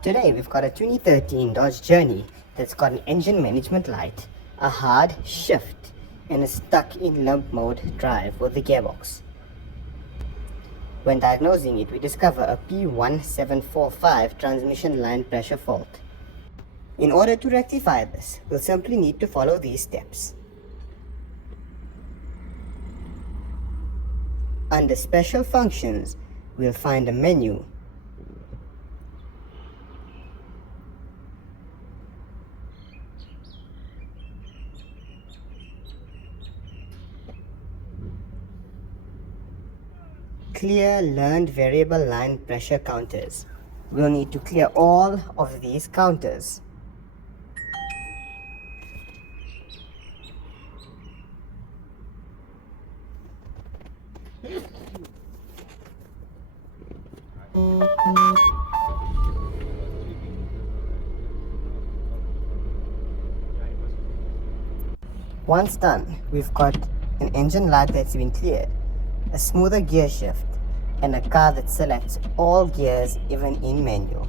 Today we've got a 2013 Dodge Journey that's got an engine management light, a hard shift, and is stuck in limp mode drive with the gearbox. When diagnosing it, we discover a P1745 transmission line pressure fault. In order to rectify this, we'll simply need to follow these steps. Under Special Functions, we'll find a menu. Clear Learned Variable Line Pressure Counters. We'll need to clear all of these counters. Once done, we've got an engine light that's been cleared, a smoother gear shift, and a car that selects all gears even in manual.